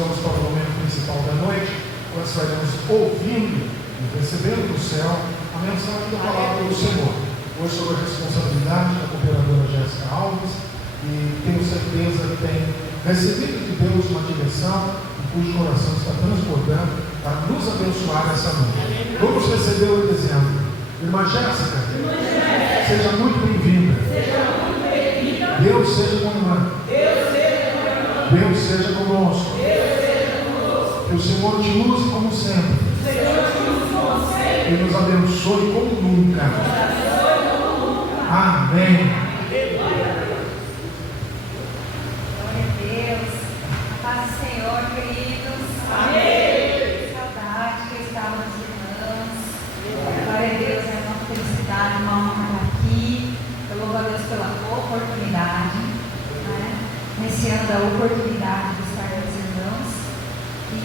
vamos para o momento principal da noite, nós estaremos ouvindo e recebendo do céu a mensagem da palavra do Senhor. Hoje sob a responsabilidade da cooperadora Jéssica Alves, e tenho certeza que tem recebido de Deus uma direção e cujo coração está transbordando para nos abençoar essa noite. Vamos recebê-lo dizendo: Irmã Jéssica, seja muito bem-vinda. Deus seja com a irmã. Deus seja conosco. Que o Senhor te use como sempre. E nos abençoe como nunca. Amém. Uma honra estar aqui. Eu louvo a Deus pela oportunidade, iniciando a oportunidade de estar com os irmãos. E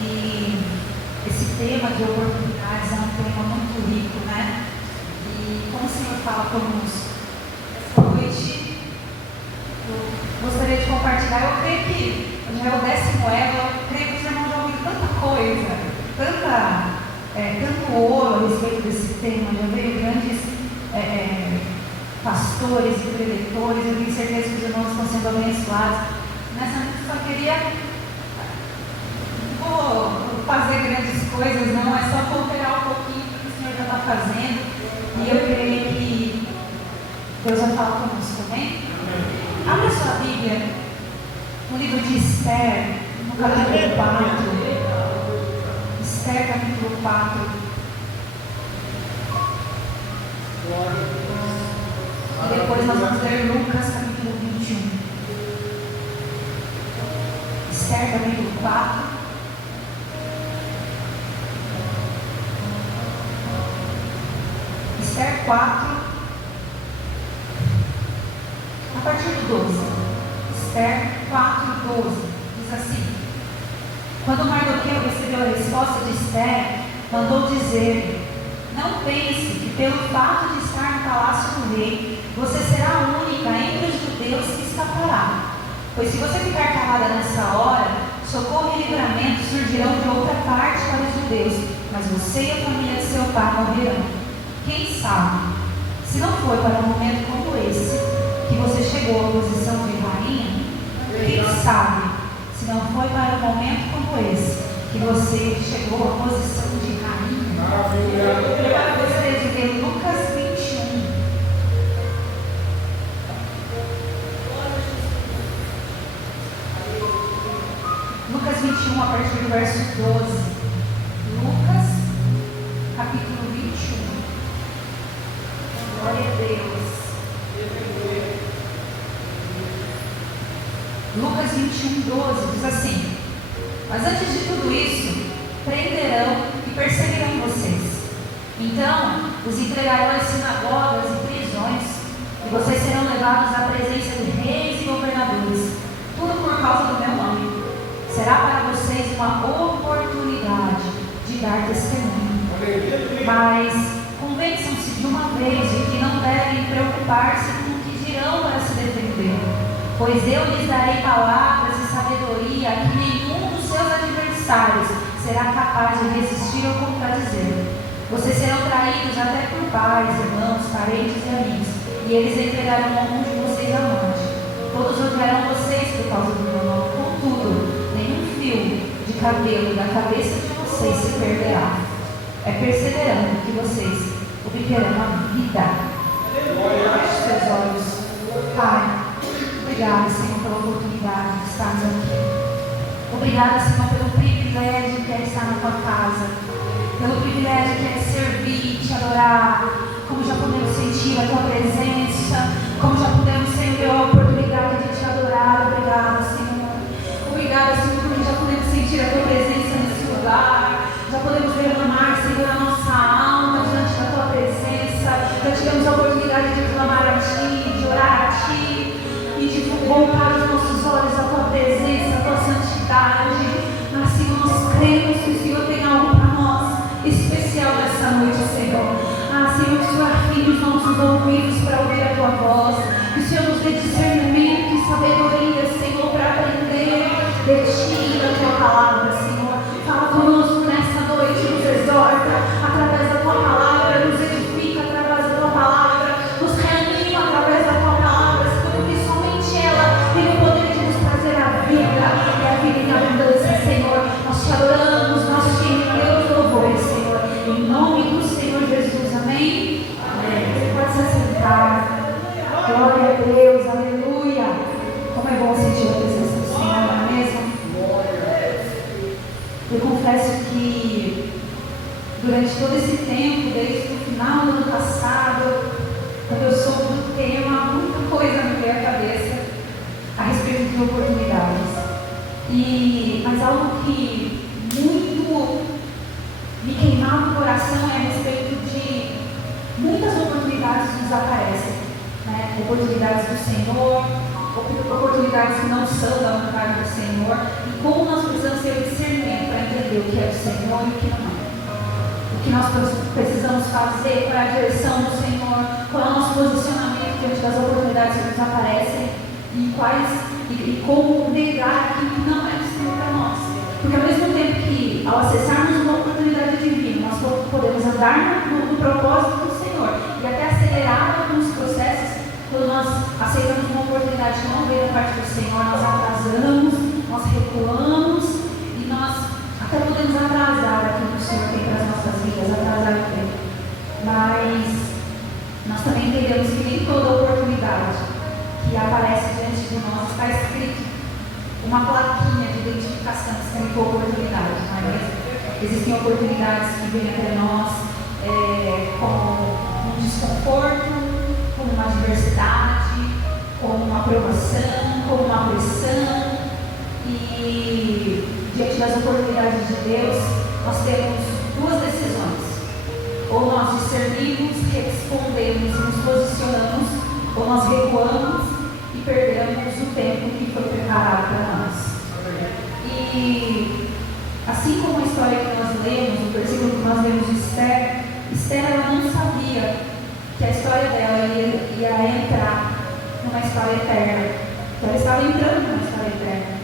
esse tema de oportunidades é um tema muito rico, E como o Senhor fala conosco essa noite, eu gostaria de compartilhar. Eu creio que já é o 10º elo, eu creio que os irmãos já ouviram tanta coisa, tanto ouro a respeito desse tema. Já veio grandes pastores e preletores. Eu tenho certeza que os irmãos estão sendo abençoados. Nessa noite eu só queria, não vou fazer grandes coisas, não, é só cooperar um pouquinho do que o Senhor já está fazendo, e eu creio que Deus vai falar conosco, amém? Abra sua Bíblia no livro de Esther, no capítulo 4. Esther, capítulo 4. E depois nós vamos ler Lucas, capítulo 21. Esther, capítulo 4. Esther 4, a partir do 12. Esther 4, 12. Diz assim: Quando Mardoqueu recebeu a resposta de Esther, mandou dizer: Não pense que pelo fato de estar no palácio do rei, você será a única entre os judeus que escapará. Pois se você ficar calada nessa hora, socorro e livramento surgirão de outra parte para os judeus, mas você e a família de seu pai morrerão. Quem sabe, se não foi para um momento como esse, que você chegou à posição de rainha? Quem sabe, se não foi para um momento como esse, que você chegou à posição de rainha? Eu gostaria de ver Lucas 21. Lucas 21, a partir do verso 12. Lucas, capítulo 21. Glória a Deus. Lucas 21, 12 diz assim: Mas antes de tudo isso, prenderão e perseguirão vocês. Então os entregarão às sinagogas e prisões, e vocês serão levados à presença de reis e governadores, tudo por causa do meu nome. Será para vocês uma oportunidade de dar testemunho. Mas convençam-se de uma vez de que não devem preocupar-se com o que dirão para se defender, pois eu lhes darei palavras e sabedoria que nenhum dos seus adversários será capaz de resistir ou contradizer. Vocês serão traídos até por pais, irmãos, parentes e amigos, e eles entregarão alguns de vocês à morte. Todos odiarão vocês por causa do meu nome. Contudo, nenhum fio de cabelo da cabeça de vocês se perderá. É perseverando que vocês obterão a vida. Feche seus olhos. Pai, obrigada, Senhor, pela oportunidade de estarmos aqui. Obrigada, Senhor, pelo privilégio que é estar na tua casa, pelo privilégio que é servir, te adorar, como já podemos sentir a tua presença, como já podemos ter a oportunidade de te adorar. Obrigada, Senhor. Obrigada, Senhor, porque já podemos sentir a tua presença nesse lugar, já podemos derramar, Senhor, a nossa alma diante da tua presença, já tivemos a oportunidade de clamar a ti, de orar a ti, e de voltar os nossos olhos à tua presença, à tua santidade. Mas, Senhor, nós cremos que o Senhor tem algo para nós especial nessa noite, Senhor. Senhor, que o Senhor afine os nossos ouvidos para ouvir a tua voz, que o Senhor nos dê discernimento e sabedoria, Senhor, para aprender de ti e da tua palavra, Eu confesso que durante todo esse tempo, desde o final do ano passado, quando eu soube do tema, muita coisa me veio à cabeça a respeito de oportunidades. Mas algo que muito me queimava o coração é a respeito de muitas oportunidades que nos aparecem, né? Oportunidades do Senhor, oportunidades que não são da vontade do Senhor, e como nós precisamos ter discernimento para entender o que é do Senhor e o que não é. O que nós precisamos fazer para a direção do Senhor, qual é o nosso posicionamento diante das oportunidades que nos aparecem e como negar aquilo que não é do Senhor para nós. Porque ao mesmo tempo que, ao acessarmos uma oportunidade divina, nós podemos andar no propósito do Senhor e até acelerar alguns processos. Quando nós aceitamos uma oportunidade que não veio da parte do Senhor, nós atrasamos, nós recuamos e nós até podemos atrasar aquilo que o Senhor tem para as nossas vidas, atrasar o tempo. Mas nós também entendemos que nem toda oportunidade que aparece diante de nós está escrito uma plaquinha de identificação escrito oportunidade, não é mesmo? Existem oportunidades que vêm até nós como um desconforto, como uma adversidade, como uma aprovação, como uma pressão. E diante das oportunidades de Deus, nós temos duas decisões: ou nós discernimos, respondemos e nos posicionamos, ou nós recuamos e perdemos o tempo que foi preparado para nós. E assim como a história que nós lemos, o versículo que nós lemos de Esther, ela não sabia que a história dela ia entrar numa história eterna. Então ela estava entrando numa história eterna,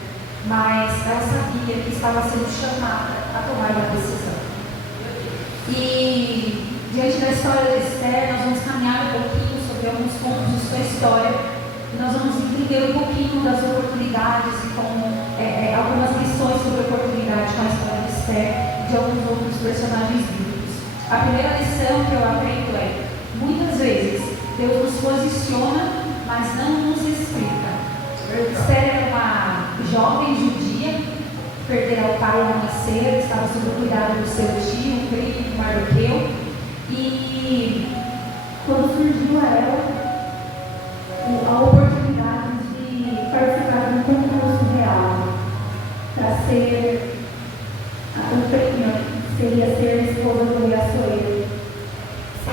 mas ela sabia que estava sendo chamada a tomar uma decisão. E diante da história de Esther, nós vamos caminhar um pouquinho sobre alguns pontos de sua história. Nós vamos entender um pouquinho das oportunidades e como algumas lições sobre oportunidade com a história de Esther e de alguns outros personagens bíblicos. A primeira lição que eu aprendo é: muitas vezes Deus nos posiciona, mas não nos explica. Esther era uma jovem judia, perdera o pai ao nascer, estava sob o cuidado do seu tio, o primo Mardoqueu, e quando surgiu a ela a oportunidade de participar de um concurso real para ser o prêmio seria ser a esposa do rei Assuero,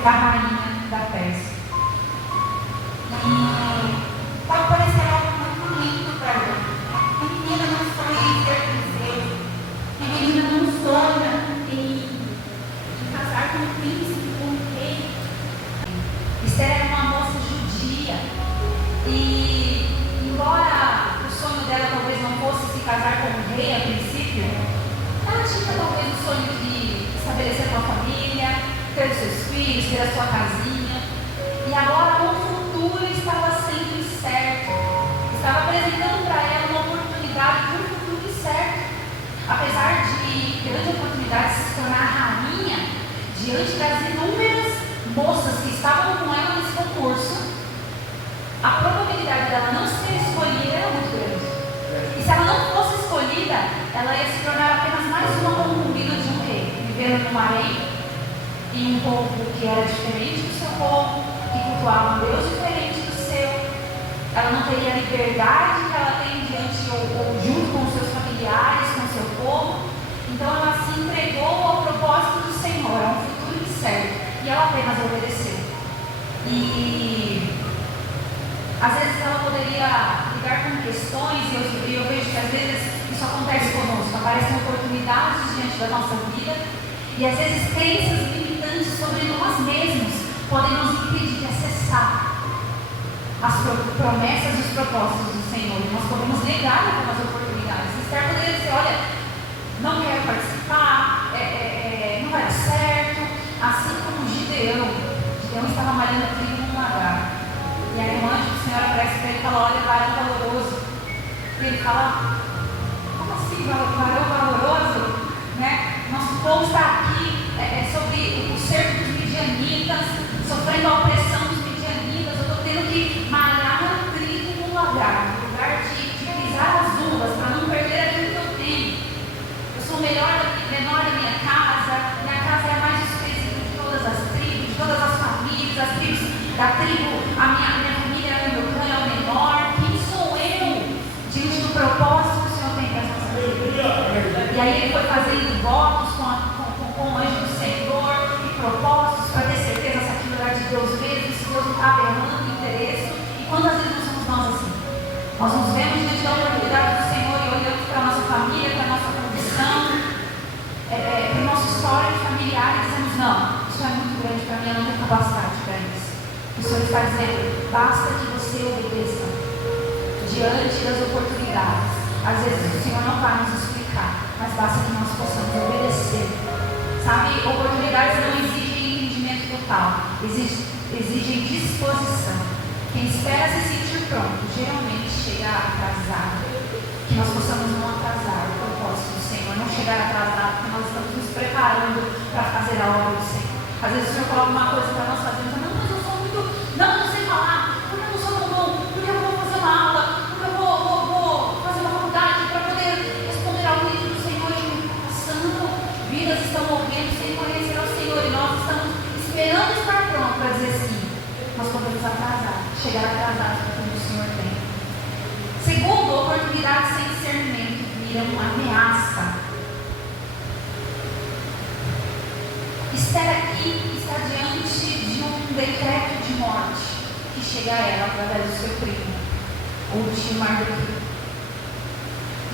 a rainha da Pérsia. E pode parecer algo muito lindo para ela. A menina não sonha em ser princesa, a menina não sonha em casar com um príncipe, com um rei. Esther era uma moça judia. E, embora o sonho dela talvez não fosse se casar com um rei a princípio, ela tinha talvez o sonho de estabelecer uma família, ter seus filhos, ter a sua casinha. E agora o futuro estava sendo incerto. Estava apresentando para ela uma oportunidade de um futuro incerto. Apesar de grande oportunidade de se tornar rainha, diante das inúmeras moças que estavam com ela nesse concurso, a probabilidade dela não ser escolhida era muito grande. E se ela não fosse escolhida, ela ia se tornar apenas mais uma concubina de um rei, vivendo num harém, em um povo que era diferente do seu povo, que cultuava um Deus diferente do seu. Ela não teria a liberdade que ela tem diante ou junto com os seus familiares, com o seu povo. Então ela se entregou ao propósito do Senhor, a um futuro incerto, e ela apenas obedeceu. E às vezes ela poderia lidar com questões, e eu vejo que às vezes isso acontece conosco, aparecem oportunidades diante da nossa vida, e às vezes crenças limitantes sobre nós mesmos podem nos impedir de acessar as promessas e os propósitos do Senhor. E nós podemos negar algumas oportunidades. Esther poderia dizer: olha, não quero participar, não vai dar certo, assim como Gideão estava malhando trigo num lagar. E aí um anjo do Senhor aparece para ele e fala: olha, varão valoroso. E ele fala: como assim, varão valoroso? Né? Nosso povo está aqui sobre o cerco dos midianitas, sofrendo a opressão dos midianitas. Eu estou tendo que malhar meu trigo num lugar de pisar as uvas para não perder aquilo que eu tenho. Eu sou melhor menor da minha casa é a mais desprezível de todas as tribos, de todas as famílias, as tribos da tribo, a minha família é o meu clã, é o menor. Quem sou eu diante do propósito que o Senhor tem para as nossas vidas? E aí ele foi fazendo votos com o anjo do Senhor e propósitos para ter certeza se aquilo era de Deus mesmo, se Deus não estava errando o interesse. E quantas vezes não somos nós assim? Nós nos vemos diante da oportunidade do Senhor e olhamos para a nossa família, para a nossa condição, para a nossa história familiar e dizemos: não, isso é muito grande para mim, eu não tenho capacidade para isso. O Senhor está dizendo: basta que você obedeça diante das oportunidades. Às vezes o Senhor não vai nos explicar, mas basta que nós possamos obedecer. Sabe, oportunidades não exigem entendimento total, exigem disposição. Quem espera se sentir pronto, geralmente chega atrasado. Que nós possamos não atrasar o propósito do Senhor, não chegar atrasado, porque nós estamos nos preparando para fazer a obra do Senhor. Às vezes o Senhor coloca uma coisa para nós fazermos: não, mas eu sou muito, não sei falar, porque eu não sou tão bom, porque eu vou fazer uma aula, porque eu vou fazer uma faculdade para poder responder ao pedido do Senhor. E passando, vidas estão morrendo sem conhecer ao Senhor, e nós estamos esperando estar prontos para dizer sim. Nós podemos atrasar, chegar atrasados para o que o Senhor tem. Segundo, oportunidade sem discernimento vira uma ameaça. Esther aqui está diante de um decreto de morte que chega a ela através do seu primo, o tio Mardoqueu.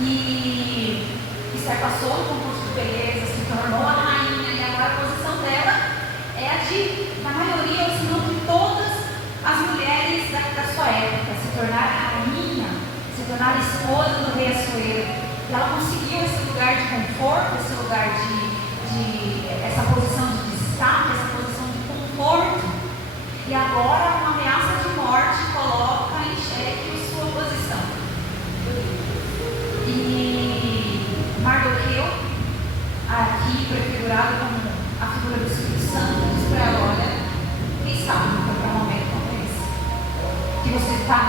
E Esther passou no concurso de beleza, se tornou a rainha, e agora a posição dela é a de, na maioria, se não de todas as mulheres da sua época, se tornar rainha, se tornar esposa do rei Assuero. E ela conseguiu esse lugar de conforto, esse lugar essa posição de destaque, essa posição de conforto. E agora uma ameaça de morte coloca em xeque sua posição. E Mardoqueu, aqui prefigurado como a figura do Espírito Santo, diz para ela: olha, quem sabe não foi para um momento como esse, que você está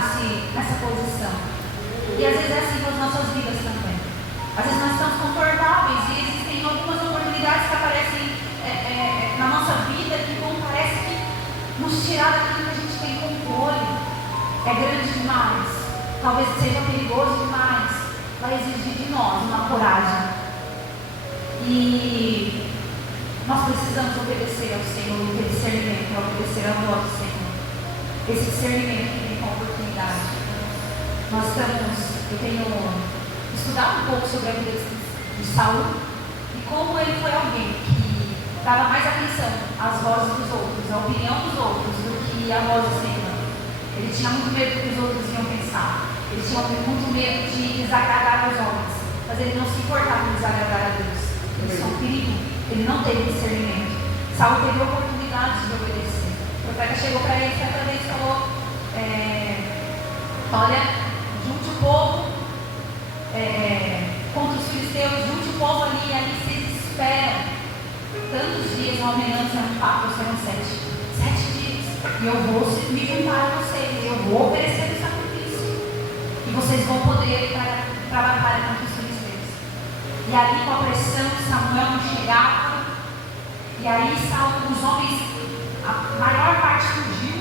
nessa posição. E às vezes é assim com as nossas vidas também. Às vezes nós estamos confortáveis e existem algumas oportunidades que aparecem na nossa vida que parece que nos tirar daquilo que a gente tem controle. É grande demais, talvez seja perigoso demais, vai exigir de nós uma coragem. E nós precisamos obedecer ao Senhor e ter discernimento para obedecer ao vosso Senhor. Esse discernimento que vem com a oportunidade. Eu tenho estudado um pouco sobre a vida de Saul e como ele foi alguém que dava mais atenção às vozes dos outros, à opinião dos outros, do que à voz do Senhor. Ele tinha muito medo do que os outros iam pensar. Ele tinha muito medo de desagradar os homens, mas ele não se importava em desagradar a Deus. Isso é um perigo. Ele não teve discernimento. Saul teve oportunidade de obedecer. O profeta chegou para ele certa vez e falou: olha, junte o povo contra os filisteus, junte o povo ali, e ali vocês esperam tantos dias, não menos um pacto, serão 7 dias, e eu vou me juntar a vocês, eu vou oferecer o sacrifício, e vocês vão poder ir para a batalha contra os filisteus. E ali, com a pressão, Samuel não chegava, e aí os homens, a maior parte fugiu,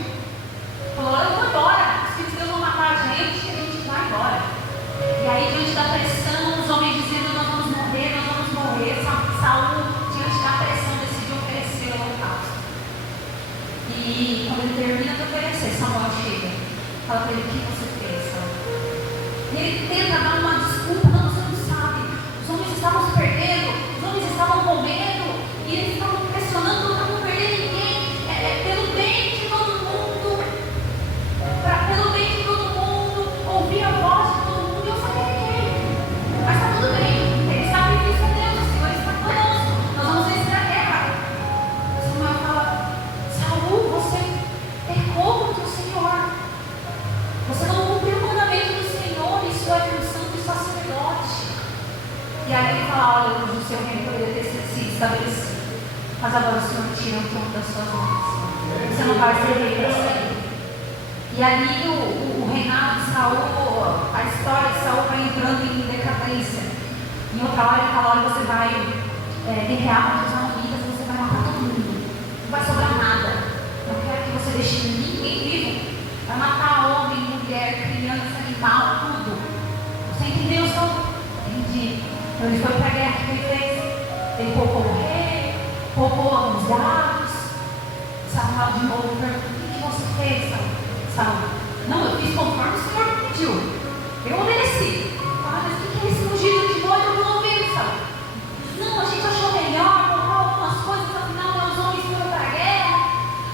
falou: eu vou embora, os filisteus vão matar a gente vai embora. E aí, diante da pressão, os homens dizendo: nós vamos morrer. Saul, diante da pressão, decidiu oferecer o holocausto. E quando ele termina de oferecer, Samuel chega, fala para ele: o que você fez, Saul? E ele tenta dar uma desculpa: não, você não sabe, os homens estavam se perdendo, os homens estavam com medo, e eles estavam pressionando, não estavam perdendo ninguém, pelo bem de todo mundo, pelo bem de todo mundo, ouvir a voz de todo mundo, e eu sacrifiquei. Mas está tudo bem, ele sacrifício a Deus, o Senhor está conosco, nós vamos vencer a guerra. Samuel fala: Saul, você pecou contra o Senhor, você não cumpriu o mandamento do Senhor, isso é função do sacerdote. E aí ele fala: olha, o seu reino poderia ter sido estabelecido, mas agora o Senhor tira o trono das suas mãos, você não vai ser rei para sempre. E ali o reinado de Saul, a história de Saul vai entrando em decadência. Em outra hora ele fala: olha, você vai guerrear contra os amonitas, você vai matar todo mundo. Não vai sobrar nada. Não quero que você deixe ninguém vivo. Vai matar homem, mulher, criança, animal, tudo. Você entendeu, Saul? Entendi. Então ele foi para a guerra, o que ele fez? Ele poupou o rei, poupou os dados. Samuel de novo perguntou: o que você fez, Saul? Não, eu fiz conforme o Senhor me pediu. Eu obedeci. Ah, mas o que é esse mugido de boi? Eu não ouvi, Saul. Não, a gente achou melhor poupar algumas coisas, afinal os homens foram para a guerra,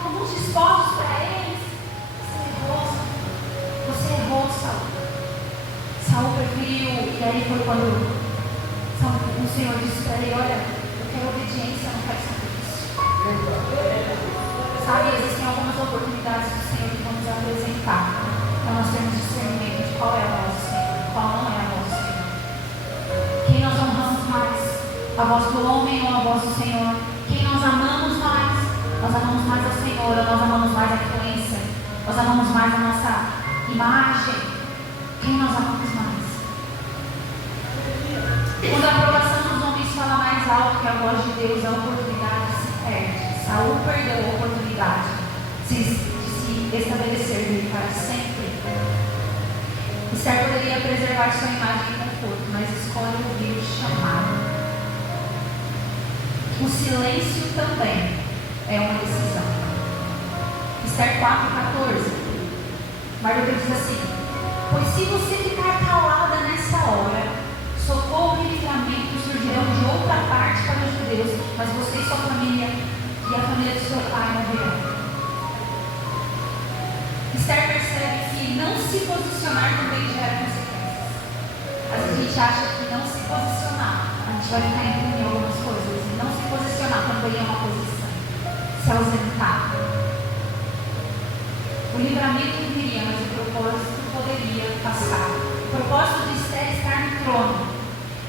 alguns despojos para eles. Você errou, Saul. Saul preferiu, e aí foi quando o Senhor disse para ele: olha, eu quero obediência, eu não quero sacrifício. Sabe, existem algumas oportunidades do Senhor que vão nos apresentar. Então nós temos discernimento de qual é a voz do Senhor, qual não é a voz do Senhor. Quem nós honramos mais? A voz do homem ou a voz do Senhor? Quem nós amamos mais? Nós amamos mais ao Senhor, ou nós amamos mais a influência? Nós amamos mais a nossa imagem? Quem nós amamos mais? Quando a aprovação dos homens fala mais alto que a voz de Deus, a oportunidade se perde. Saul perdeu a oportunidade de se estabelecer dele para sempre. Esther poderia preservar sua imagem e conforto, mas escolhe ouvir o chamado. O silêncio também é uma decisão. Esther 4,14. Mardoqueu diz assim: pois se você ficar calada nessa hora, socorro e livramento surgirão de outra parte para os judeus, mas você e sua família e a família de seu pai morrerão. Esther percebe que não se posicionar também gera consequências. Às vezes a gente acha que não se posicionar, a gente vai ficar impune em algumas coisas, e não se posicionar também é uma posição. Se ausentar. O livramento viria, mas o propósito poderia passar. O propósito de Esther estar no trono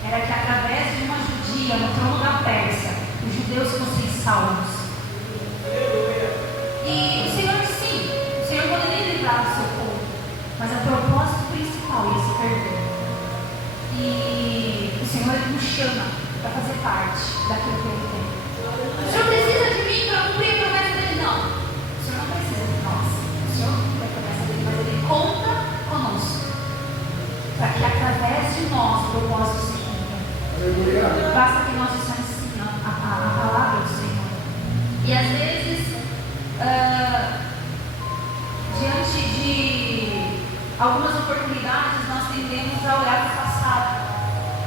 era que através de uma judia no trono da Pérsia, os judeus fossem salvos. E o Senhor, sim, o Senhor poderia livrar o seu povo, mas o propósito principal ia se perder. E o Senhor nos chama para fazer parte daquilo que Ele tem. O Senhor precisa de mim para cumprir a promessa dele? Não. O Senhor não precisa de nós. O Senhor cumpre a promessa dele, mas Ele conta conosco para que através de nós o propósito se cumpra. Basta que nós estamos ensinando a palavra do Senhor. E às vezes, diante de algumas oportunidades, nós tendemos a olhar para o passado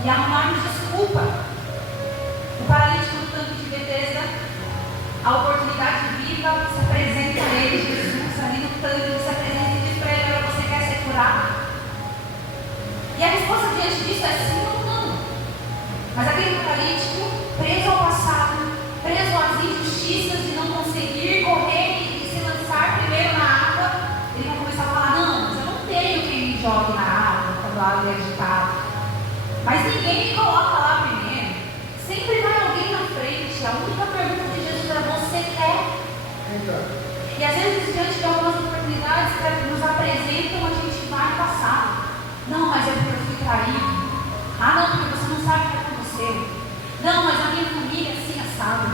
e arrumarmos desculpa. O paralítico do tanque de Betesda, a oportunidade viva se apresenta a ele, Jesus ali no tanque, se apresenta e diz para ele: agora você quer ser curado? E a resposta diante disso é sim ou não. Mas aquele paralítico, preso ao passado, preso às injustiças de não conseguir correr e se lançar primeiro na água, ele vai começar a falar: não, mas eu não tenho quem me jogue na água quando a água é agitada. Mas ninguém me coloca lá primeiro. Sempre vai alguém na frente. A única pergunta de Jesus é: você quer? E às vezes, diante de algumas oportunidades que nos apresentam, a gente vai passar. Não, mas é porque eu fui traído. Ah, não, porque você não sabe o que aconteceu. Não, mas a minha família assim assado.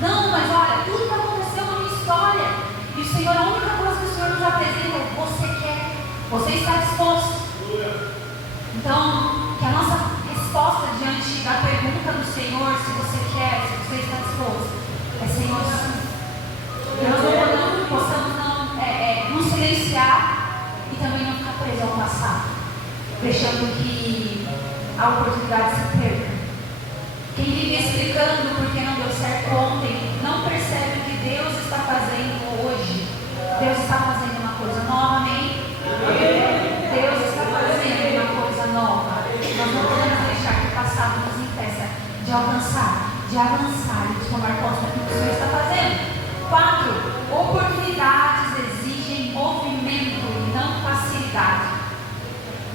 Não, mas olha, tudo que aconteceu na minha história. E o Senhor, a única coisa que o Senhor nos apresenta é: você quer? Você está disposto? Então, que a nossa resposta diante da pergunta do Senhor, se você quer, se você está disposto, é: Senhor, sim. Que nós não possamos nos silenciar e também não ficar presos ao passado, deixando que a oportunidade se perca. Quem vive explicando porque não deu certo ontem, não percebe o que Deus está fazendo hoje. Deus está fazendo uma coisa nova, amém? Deus está fazendo uma coisa nova. Nós não podemos deixar que o passado nos impeça de alcançar, de avançar e de tomar conta do que o Senhor está fazendo. 4. Oportunidades exigem movimento e não facilidade.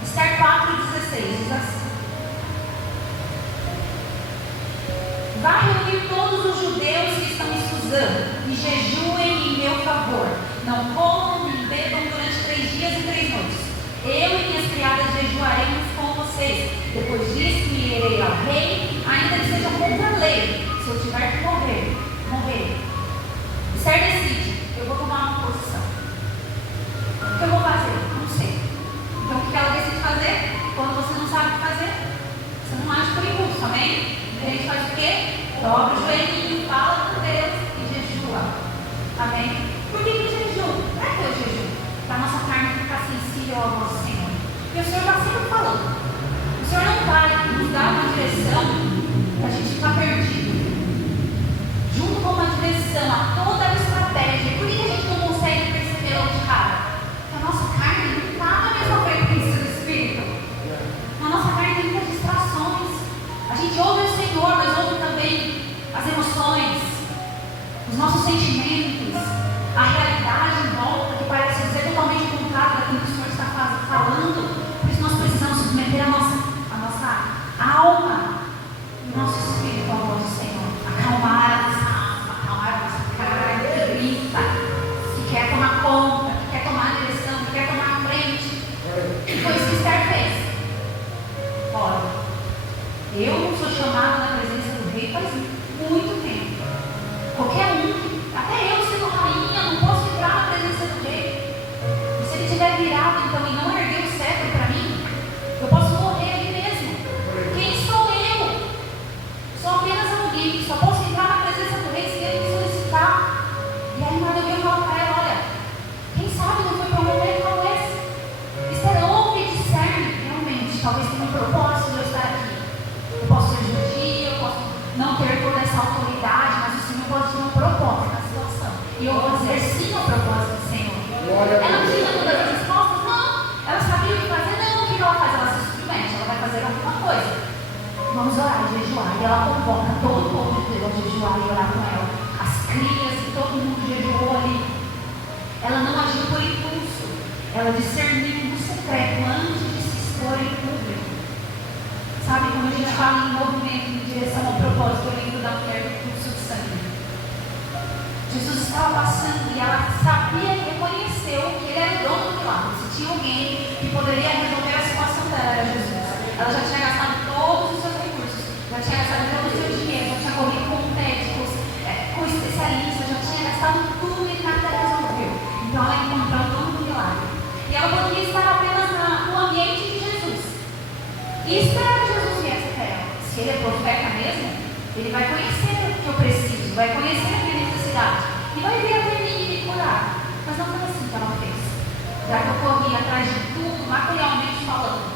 Esther 4,16 diz assim: vá reunir todos os judeus que estão em Suzã e jejuem em meu favor. Não comam nem bebam durante 3 dias e 3 noites. Eu e minhas criadas jejuaremos com vocês. Depois disso, me irei ao rei, ainda que seja contra a lei. dobra o joelhinho, fala com Deus e jejua. Amém? Por que o jejum? Para que o jejum? Para a nossa carne ficar sensível ao nosso Senhor. E o Senhor está sempre falando. O Senhor não vai nos dar uma direção para a gente ficar perdido. Junto com uma direção, a toda a estratégia. Por que a gente não consegue perceber logo de cara? Porque a nossa carne não está na mesma frequência do Espírito. A nossa carne tem muitas distrações. A gente ouve o Senhor, mas ouve também as emoções, os nossos sentimentos, a realidade em volta, que parece ser totalmente contrária daquilo que o Senhor está falando. Por isso nós precisamos submeter a nossa alma e o nosso espírito ao voz do Senhor. Acalmar a nossa carne que grita, que quer tomar conta, que quer tomar a direção, que quer tomar a frente. E foi isso que Esther fez. Olha, eu não sou chamada na presença do rei faz muito tempo. Qualquer um, até eu sendo rainha, não posso entrar na presença do rei. E se ele estiver virado então e não erguer o cetro para mim, eu posso morrer ali mesmo. Quem sou eu? Sou apenas alguém, só posso entrar na presença do rei se ele me solicitar. E aí Mardoqueu fala para ela, olha, quem sabe não foi para um momento como esse? Esther ouve e discerne, realmente, talvez tenha um propósito de eu estar aqui. Eu posso ser judia, eu posso não ter toda essa autoridade, mas o Senhor pode ter um propósito na situação. E eu vou dizer sim ao propósito do Senhor. Ela não tinha todas as respostas? Não. Ela sabia o que fazer? Não. O que ela faz? Ela se submete, ela vai fazer alguma coisa. Vamos orar e jejuar. E ela convoca todo o povo de Deus a jejuar e orar com ela. As crias, e todo mundo jejuou ali. Ela não agiu por impulso. Ela discerniu no secreto antes de se expor em público. Sabe, quando a gente fala em movimento, em direção ao propósito, eu lembro da mulher do fluxo de sangue. Jesus estava passando e ela sabia e reconheceu que ele era o dono do milagre. Se tinha alguém que poderia resolver a situação dela, era Jesus. Ela já tinha gastado todos os seus recursos, já tinha gastado todo o seu dinheiro, já tinha corrido com médicos, com especialistas, já tinha gastado tudo e nada resolveu. Então ela encontrou o dono do milagre. E ela poderia estar apenas no ambiente de Jesus. E esperar que Jesus viesse até ela. Se ele é profeta mesmo, ele vai conhecer o que eu preciso, vai conhecer a minha necessidade e vai vir até mim e me curar. Mas não foi assim que ela fez. Já que eu corri atrás de tudo, materialmente falando,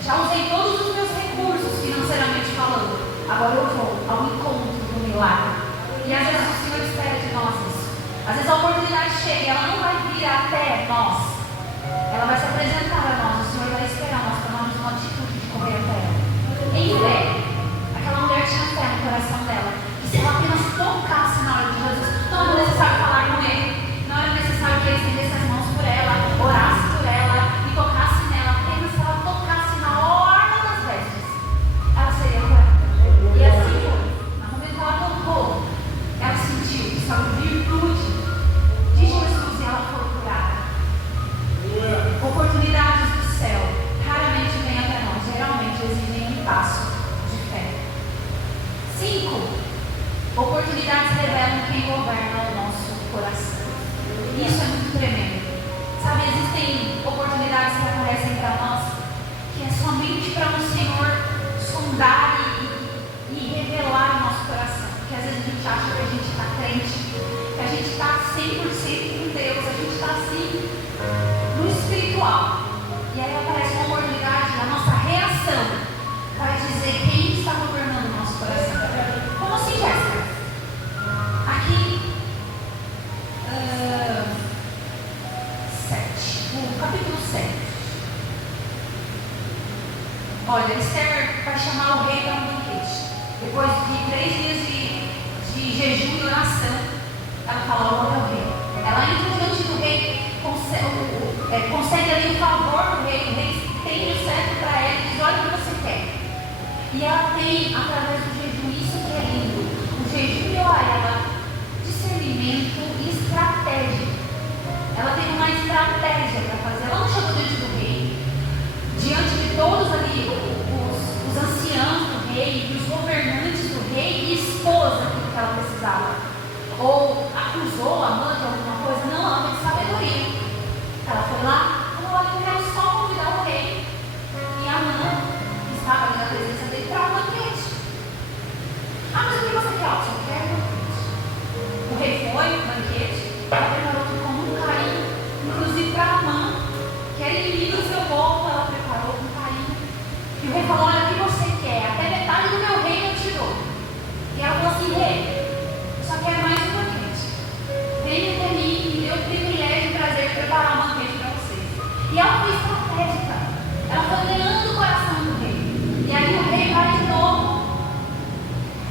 já usei todos os meus recursos financeiramente falando, agora eu vou ao encontro do milagre. E às vezes o Senhor espera de nós isso. Às vezes a oportunidade chega e ela não vai vir até nós, ela vai se apresentar a nós. O Senhor vai esperar nós para nós uma atitude de correr até ela em fé. Aquela mulher tinha fé no coração dela, que se ela apenas tocasse na hora de Jesus, não era necessário falar com ele, não era necessário que ele estendesse as mãos por ela, orasse por ela e tocasse nela. Apenas se ela tocasse na orla das vestes, ela seria curada. E assim foi. No momento que ela tocou, ela sentiu que estava em virtude de Jesus e ela foi curada. Oportunidades do céu raramente vêm até nós, geralmente exigem um passo de fé. 5. Oportunidades revelam quem governa o nosso coração. Isso é muito tremendo. Sabe, existem oportunidades que aparecem para nós que é somente para o Senhor sondar e revelar o nosso coração. Porque às vezes a gente acha que a gente está crente, que a gente está 100% com Deus, a gente está assim no espiritual. E aí aparece uma oportunidade, a nossa reação vai dizer quem está governando o nosso coração. Como assim, Jéssica? Aqui, 7, o capítulo 7. Olha, Esther vai chamar o rei para um banquete. Depois de 3 dias de jejum e oração, ela fala: olha o rei. Ela entra diante do rei, consegue ali o favor do rei. O rei tem o cetro para ela e diz: olha o que você quer. E ela tem, através do jejum, isso que é lindo. O jejum deu a ela discernimento e estratégia. Ela teve uma estratégia para fazer. Ela não chegou diante do rei, diante de todos ali, os anciãos do rei, os governantes do rei, e expôs aquilo que ela precisava. Ou acusou a mãe de alguma coisa. Não, ela teve sabedoria. Ela foi lá e falou: olha, eu quero só convidar o rei e a mãe estava ali na presença dele para um banquete. Ah, mas o que você banquete, ela preparou tudo com muito carinho, inclusive para Amã, que era inimigo do seu povo, ela preparou com carinho. E o rei falou: olha, o que você quer? Até metade do meu reino eu te dou. E ela falou assim: rei, eu só quero mais um banquete. Venha até mim e me dê o privilégio e o prazer de preparar um banquete para vocês. E ela foi estratégica, ela foi ganhando o coração do rei. E aí o rei vai de novo,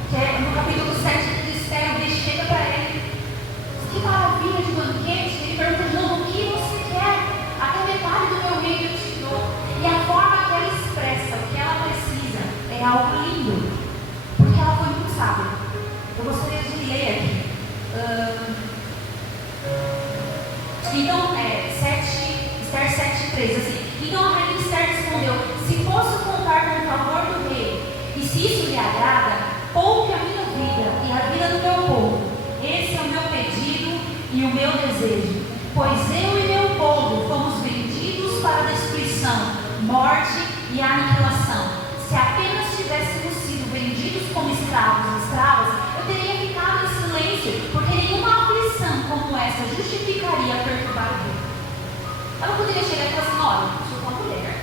que é no capítulo 7 de Esther, o rei chega para ele: que maravilha de banquete. Ele pergunta de novo: o que você quer? Até metade do meu reino eu te dou. E a forma que ela expressa o que ela precisa é algo lindo, porque ela foi muito sábia. Eu gostaria de ler aqui. Então, Esther 7:3, assim: então a rainha Esther respondeu: se posso contar com o favor do rei, e se isso lhe agrada, poupe a minha vida e a vida do meu povo. Esse é o meu pedido e o meu desejo, pois eu e meu povo fomos vendidos para a destruição, morte e aniquilação. Se apenas tivéssemos sido vendidos como escravos e escravas, eu teria ficado em silêncio, porque nenhuma aflição como essa justificaria perturbar o rei. Ela poderia chegar e falar assim: olha, eu sou uma mulher,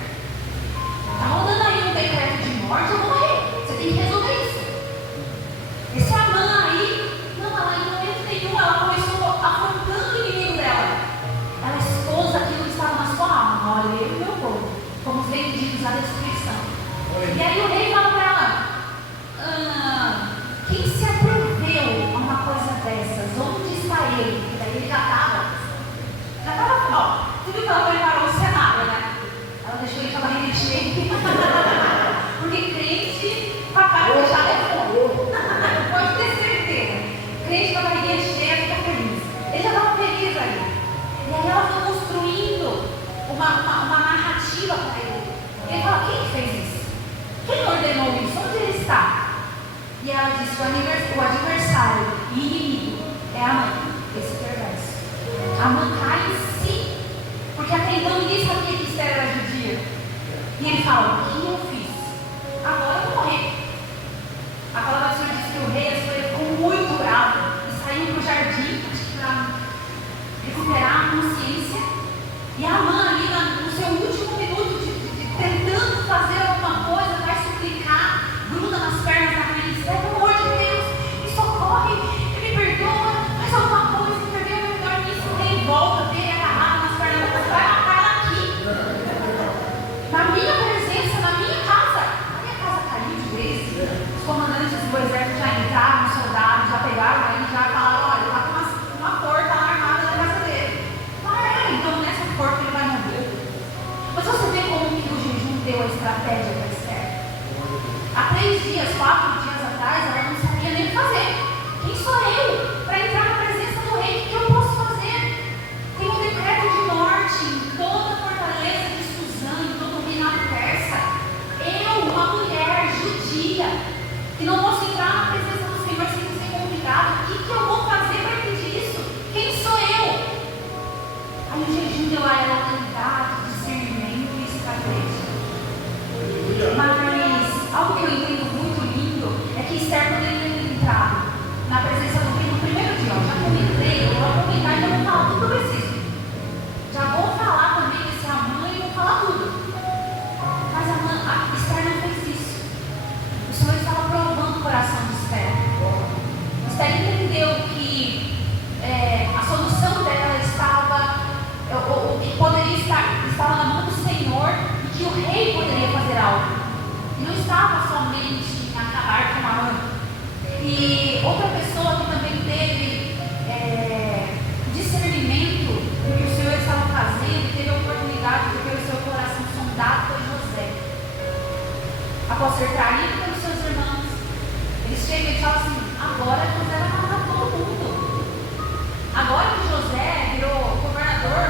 está rolando aí um decreto de morte, eu vou morrer, você tem que resolver isso. Esse Amã aí, não, ela em momento nenhum, ela começou afrontando o inimigo dela. Ela expôs aquilo que estava na sua alma: olha, eu e meu povo fomos vendidos à destruição. E aí o rei fala para ela: quem se atreveu a uma coisa dessas? Onde está ele? Porque daí ele já estava, ó, você viu que ela preparou o cenário, né? Ela deixou ele com a barriga cheia. Porque crente com a cara fechada é fogo. Pode ter certeza. Crente com a barriga cheia fica feliz. Ele já estava feliz ali. E aí ela foi construindo uma narrativa para ele. Ele fala: quem fez isso? Quem ordenou isso? Onde ele está? E ela disse: o adversário e inimigo é Amã, esse perverso. Amã cai em si, porque até então ninguém sabia que Esther era judia. E ele fala: o que eu fiz? Agora eu vou morrer. A palavra do Senhor diz que o rei ficou muito bravo e saiu para o jardim, acho que para recuperar a consciência. E a Amã ali no seu último minuto de tentando fazer alguma coisa, vai suplicar, gruda nas pernas da rainha e diz: pelo amor de Deus, me socorre, me perdoa, faz alguma coisa, entendeu? Eu melhor nisso. O rei volta dele agarrado nas pernas, você vai matar ela aqui, na minha presença, na minha casa. A minha casa caiu de vez. Os comandantes do exército já entraram, os soldados já pegaram ele, já falaram: olha, está com uma porta lá armada na casa dele. Então nessa porta ele vai morrer. Mas você vê como que o jejum deu a estratégia para Esther. Há 3 dias, 4 dias atrás, ela não sabia nem o que fazer. Quem sou eu para entrar na presença do rei? O que eu posso fazer? Tem um decreto de morte em toda a fortaleza de Suzã, em todo o reinado persa. Eu, uma mulher judia, que não posso entrar na presença do Senhor sem ser convidada. O que eu vou fazer para impedir isso? Quem sou eu? Aí o jejum deu a ela autoridade, discernimento e estratégia. Mas algo que eu entendo muito lindo é que Esther poderia ter entrado na presença do rei no primeiro dia. Já que eu entrei, eu vou aproveitar e já vou falar tudo que eu preciso. Já vou falar também desse Amã e vou falar tudo. Mas a Esther não fez isso. O Senhor estava provando o coração de Esther. Esther entendeu que a solução dela estava, o que poderia estava na mão do Senhor, e que o rei poderia fazer algo. E não estava somente em acabar com Amã. E outra pessoa que também teve discernimento do que o Senhor estava fazendo, teve a oportunidade de ter o seu coração sondado, foi José. Após ser traído pelos seus irmãos, eles chegam e falam assim: agora José vai matar todo mundo. Agora que José virou governador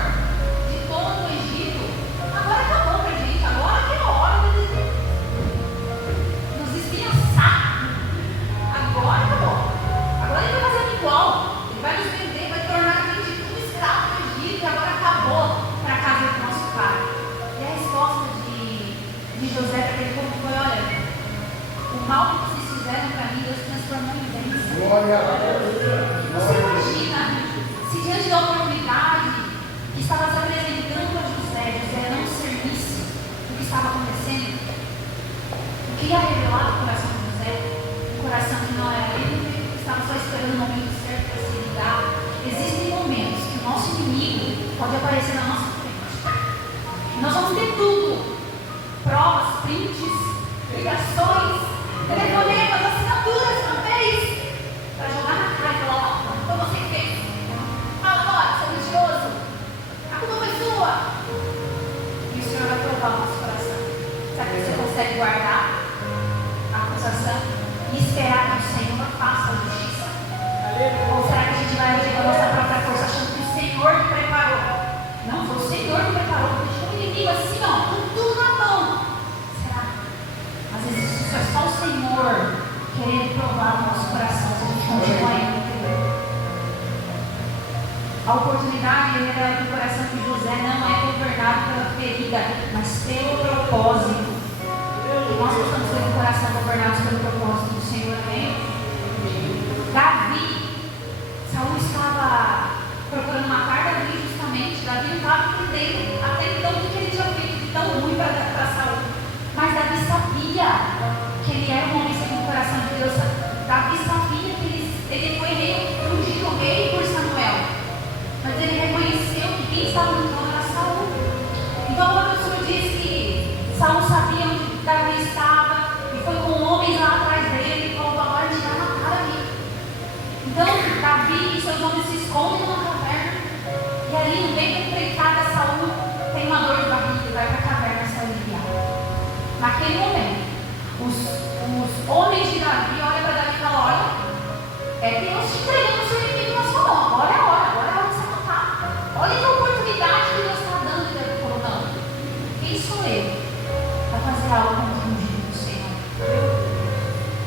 de todo o Egito, agora acabou pra gente, agora que é a hora de nos estilhaçar. Agora acabou. Agora ele vai fazer igual. Ele vai nos vender, vai tornar a gente tudo escravo do Egito, e agora acabou para a casa do nosso pai. E a resposta de José para aquele povo foi: olha, o mal que vocês fizeram para mim, Deus transformou em bênção. Glória a Deus. Você imagina estava acontecendo, o que ia revelar o coração de José, um coração que não era livre, que estava só esperando o momento certo para se ligar. Existem momentos que o nosso inimigo pode aparecer na nossa frente. Nós vamos ter tudo: provas, prints, ligações, telefonemas, assinaturas, papéis, para jogar na cara e falar: ó, foi você que fez. Fala agora, seu mentiroso. A culpa foi sua. E o Senhor vai provar o nosso coração. Será que você consegue guardar a acusação e esperar que o Senhor faça a justiça? Ou será que a gente vai agir com a nossa própria força, achando que o Senhor que preparou? Não, foi o Senhor que preparou. Deixou o inimigo assim, ó, com tudo na mão. Será? Às vezes isso é só o Senhor querendo provar o nosso coração, se a gente continua indo. A oportunidade revela que o coração de José não é governado pela ferida, mas pelo propósito. E nós precisamos ter um coração governados pelo propósito do Senhor, amém? Davi, Saul estava procurando matar Davi justamente. Davi não estava entendendo até então o que ele tinha feito de tão ruim para Saul. Mas Davi sabia que ele era um homem segundo o coração de Deus. Davi sabia que ele foi rei, ungido rei por Samuel. Mas ele reconheceu que quem estava no trono era Saul. Então quando o Senhor diz que Saul sabia onde Davi estava e foi com homens lá atrás dele e falou: agora te vai matar ali. Então Davi e seus homens se escondem numa caverna, e ali no meio da empreitada Saul tem uma dor de barriga e vai para a caverna se aliviar. Naquele momento, os homens de Davi olham para Davi e falam: olha, é Deus te entregando o seu inimigo na sua mão, agora é a hora de você matar. Olha que oportunidade que Deus está dando. E Davi falou: não, quem sou eu para fazer algo contra o ungido do Senhor?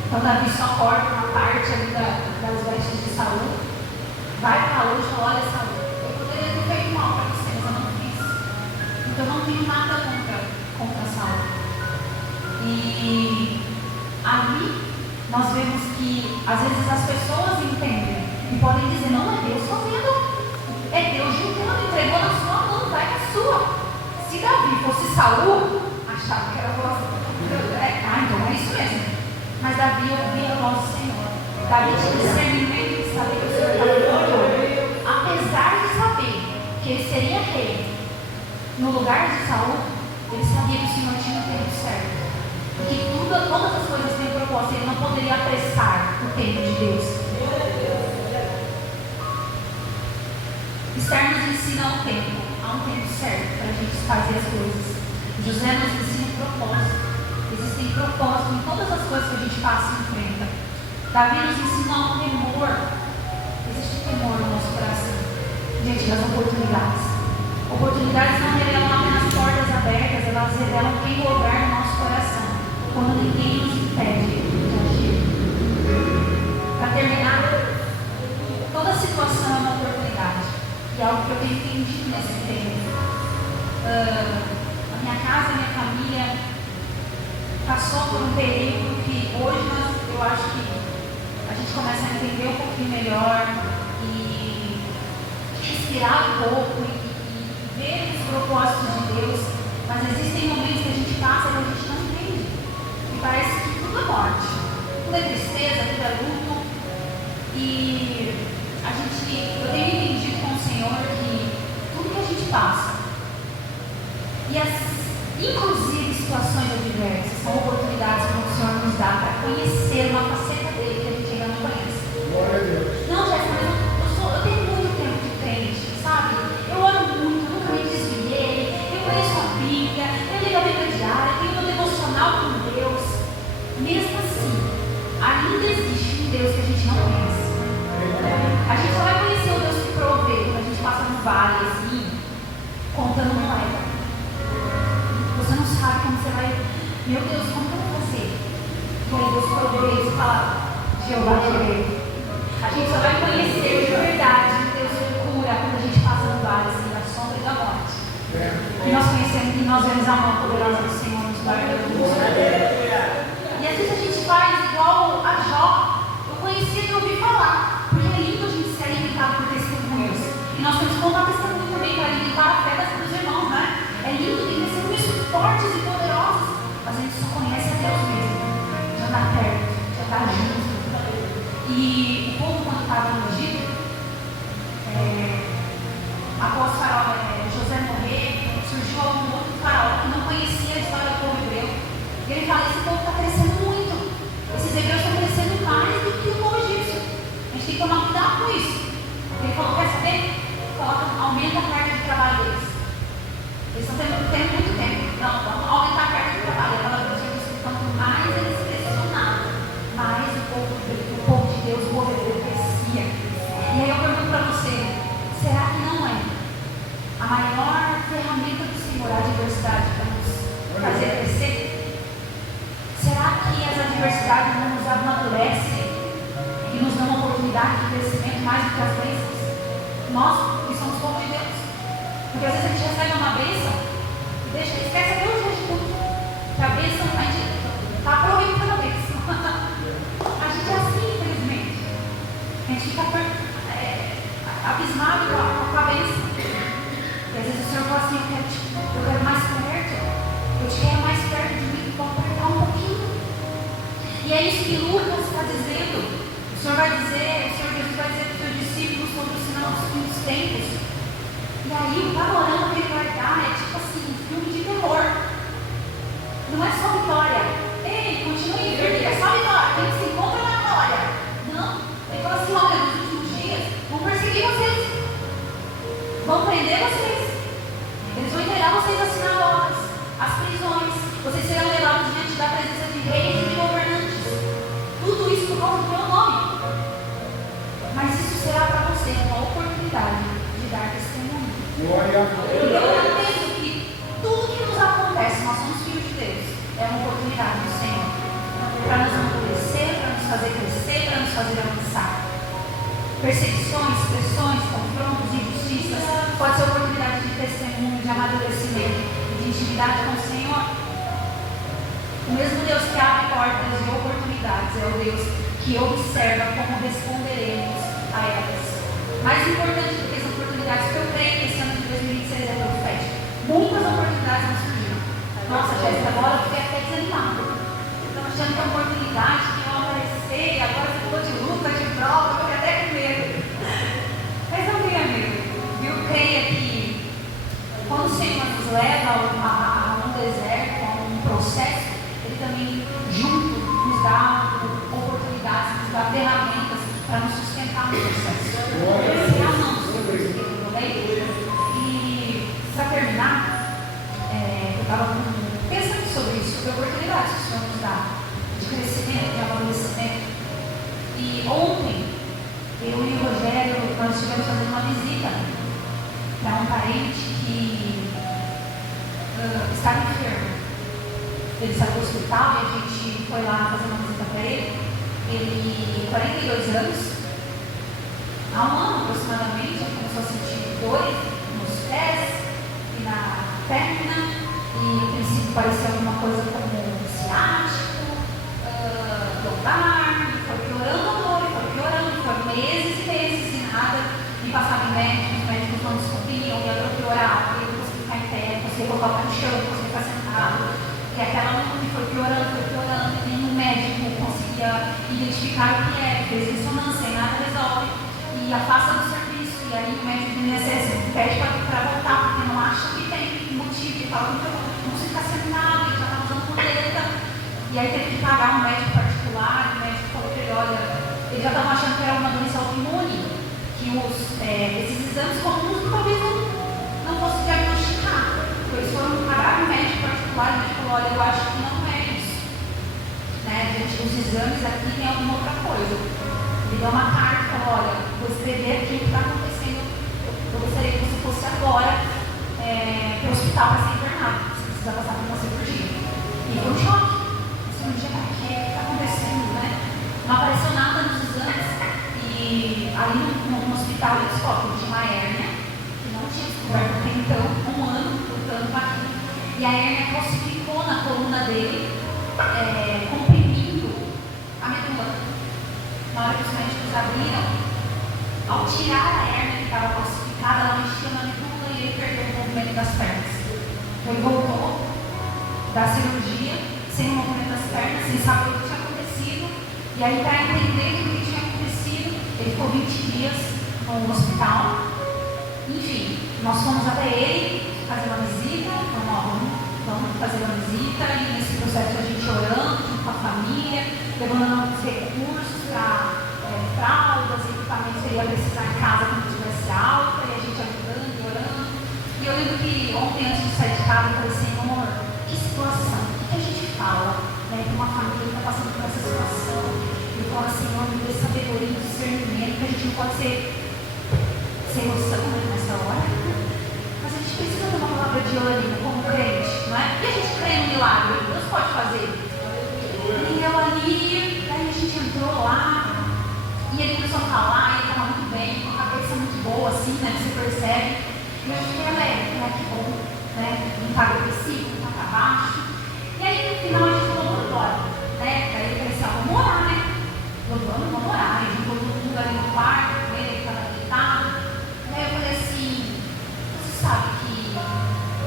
Então Davi só corta uma parte ali das vestes de Saul, vai para longe e fala: olha, Saul, eu poderia ter feito mal para você, mas eu não fiz. Então eu não tenho nada contra Saul. E ali nós vemos que às vezes as pessoas entendem e podem dizer: não, é Deus fazendo, é Deus julgando, entregou na sua mão, vai na sua. Se Davi fosse Saul, achava que era voz. Então é isso mesmo. Mas Davi ouvia a voz do Senhor. Davi tinha discernimento de saber que o Senhor estava no controle. Apesar de saber que ele seria rei no lugar de Saul, ele sabia que o Senhor tinha o tempo certo. Porque todas as coisas têm propósito. Ele não poderia apressar o tempo de Deus. Esther nos ensina um tempo. Há um tempo certo para a gente fazer as coisas. José nos ensina um propósito. Existem propósitos em todas as coisas que a gente passa e enfrenta. Davi nos ensina um temor. Existe temor no nosso coração diante das oportunidades. Oportunidades não revelam apenas portas abertas, elas revelam quem governa o nosso coração quando ninguém nos impede de agir. Para terminar, toda situação é uma oportunidade. E é algo que eu tenho entendido nesse tempo. A minha casa, a minha família passou por um período que hoje eu acho que a gente começa a entender um pouquinho melhor e respirar um pouco e ver os propósitos de Deus. Mas existem momentos que a gente passa e a gente não entende. E parece que tudo é morte, tudo é tristeza, tudo é luto. E eu tenho entendido com o Senhor que tudo que a gente passa, inclusive situações adversas, são oportunidades que o Senhor nos dá para conhecer uma faceta dele que a gente ainda não conhece. Glória a Deus. Não, Jéssica, mas eu tenho muito tempo de crente, sabe? Eu oro muito, eu nunca me desviei, eu conheço a Bíblia, eu leio a Bíblia diária, eu tenho meu devocional com Deus. Mesmo assim, ainda existe um Deus que a gente não conhece. A gente só vai conhecer o Deus que provê quando a gente passa no vale assim, contando moeda. Você não sabe como você vai. Meu Deus, como que eu vou fazer? E aí Deus provê e fala: Jeová Jireh. A gente só vai conhecer de verdade o Deus que cura quando a gente passa no vale assim, da sombra e da morte. E nós conhecemos e nós vemos a mão poderosa do Senhor nos guardando. E às vezes a gente faz igual a Jó. Eu conhecia e ouvi falar. Porque é lindo a gente ser alimentado por testemunhos. E nós temos que contar testemunho também para alimentar a fé dos irmãos, né? É lindo ter testemunhos fortes e poderosos. E o povo, quando estava no Egito, após José morrer, surgiu algum outro faraó que não conhecia a história do povo hebreu. E ele fala: esse povo está crescendo muito. Esses hebreus estão crescendo mais do que o povo egípcio. A gente tem que tomar cuidado com isso. Ele falou: quer saber? Aumenta a carga de trabalho deles. Eles estão tendo muito tempo. Não, vamos aumentar a carga de trabalho. A palavra de Deus diz que quanto mais eles pressionavam, mais o povo de Deus, o povo hebreu crescia. E aí eu pergunto para você: será que não é a maior ferramenta do Senhor a adversidade para nos fazer crescer? Será que as adversidades não nos amadurecem e nos dão uma oportunidade de crescimento mais do que as bênçãos? Nós, que somos povo de Deus. Porque às vezes a gente recebe uma bênção e esquece até o dia de tudo. Que a bênção está aproveitando a bênção. A gente é assim, infelizmente. A gente fica abismado com a bênção. E às vezes o Senhor fala assim: eu quero mais perto. Eu te quero mais perto de mim, vou apertar um pouquinho. E é isso que Lucas está dizendo. O Senhor Jesus vai dizer para os seus discípulos sobre o sinal dos fim dos tempos. E aí o panorama que ele vai dar é tipo assim, um filme de terror. Não é só vitória. Ei, continue firme, é só vitória. A gente se encontra na glória. Não. Ele fala assim: olha, nos últimos dias vão perseguir vocês. Vão prender vocês. Eles vão entregar vocês às sinagogas, às prisões. Vocês serão levados diante da presença de reis e de governantes. Tudo isso por causa do meu nome. Mas isso será para você uma oportunidade de dar testemunho. Eu penso que tudo que nos acontece, nós somos filhos de Deus, é uma oportunidade do Senhor para nos amadurecer, para nos fazer crescer, para nos fazer avançar. Perseguições, pressões, confrontos, injustiças pode ser oportunidade de testemunho, de amadurecimento, de intimidade com o Senhor. O mesmo Deus que abre portas de oportunidades é o Deus que observa como responderemos a elas. Mais importante do que as oportunidades, que eu creio que esse ano de 2026 é profético. Muitas oportunidades não surgiram. Nossa, Jéssica, agora eu fiquei até desanimada. Então, achando que a oportunidade que vai aparecer, e agora você ficou de luta, de prova, eu fiquei até com medo. Mas não tenha medo. Eu creio que quando o Senhor nos leva a um deserto, a um processo, Ele também, junto, nos dá oportunidades, nos dá ferramentas para nos sustentar no processo. E para terminar, eu estava pensando sobre isso, sobre oportunidades que o Senhor nos dá de crescimento, de amadurecimento. E ontem, eu e o Rogério, nós estivemos fazendo uma visita para um parente que estava enfermo. Ele saiu do hospital e a gente foi lá fazer uma visita para ele. Ele, 42 anos, há um ano aproximadamente, ele começou a sentir dores nos pés e na perna, e a princípio parecia alguma coisa como ciático, lombar, foi piorando a dor, foi piorando, foi meses e meses e nada, me passava em médicos, os médicos não descobriam, e a dor piorava, ele não conseguia ficar em pé, não conseguia colocar o pé no chão, não conseguia ficar sentado, e aquela dor foi piorando, e nenhum médico conseguia identificar o que é, fez ressonância e nada resolve, e afasta do serviço, e aí o médico do INSS pede para voltar, porque não acha que tem motivo, ele fala: não se ficar sentado, ele já está usando muleta, e aí teve que pagar um médico particular, o médico falou para ele: olha, eles já estavam achando que era uma doença autoimune, que esses exames comuns talvez não fossem diagnosticar, eles foram pagar um médico particular, e o médico falou: olha, eu acho que não é isso, né, gente, os exames aqui tem alguma outra coisa. Ele deu uma carta e falou: olha, vou escrever aqui o que está acontecendo, eu gostaria que você fosse agora para o hospital para ser internado, você precisa passar por uma cirurgia. E foi um choque. A cirurgia para quê? O que está acontecendo, né? Não apareceu nada nos exames. E aí no hospital ele descobre que tinha uma hérnia, que não tinha descoberto até então, um ano lutando com aquilo. E a hérnia calcificou na coluna dele, comprimindo a medula. Na hora que os médicos abriram, ao tirar a hérnia que estava calcificada, ela mexia na medula e ele perdeu o movimento das pernas. Então ele voltou da cirurgia sem o movimento das pernas, sem saber o que tinha acontecido, e aí para entender o que tinha acontecido, ficou 20 dias no hospital. Enfim, nós fomos até ele fazer uma visita, vamos fazer uma visita, e nesse processo a gente orando junto com a família, levando os recursos para fraldas, equipamentos que ele ia precisar em casa quando tivesse alta, e a gente ajudando e orando. E eu lembro que ontem, antes de sair de casa, eu falei, Senhor, que situação, o que a gente fala para uma família que está passando por essa situação? E fala, Senhor, me dê sabedoria e discernimento, que a gente não pode ser sem noção nessa hora. Mas a gente precisa ter uma palavra de ânimo como crente, não é? E a gente crê no milagre, Deus pode fazer. E eu ali, daí a gente entrou lá, e ele começou a falar, e ele estava muito bem, com a cabeça muito boa, assim, né? Você percebe. E eu fiquei alegre, né? Que bom, né? Não está agressivo, não está para baixo. E aí no final a gente falou, vamos embora, né? Daí ele falou assim, vamos orar, né? Vamos orar. E juntou todo mundo ali no quarto, ele estava deitado. Daí eu falei assim, você sabe que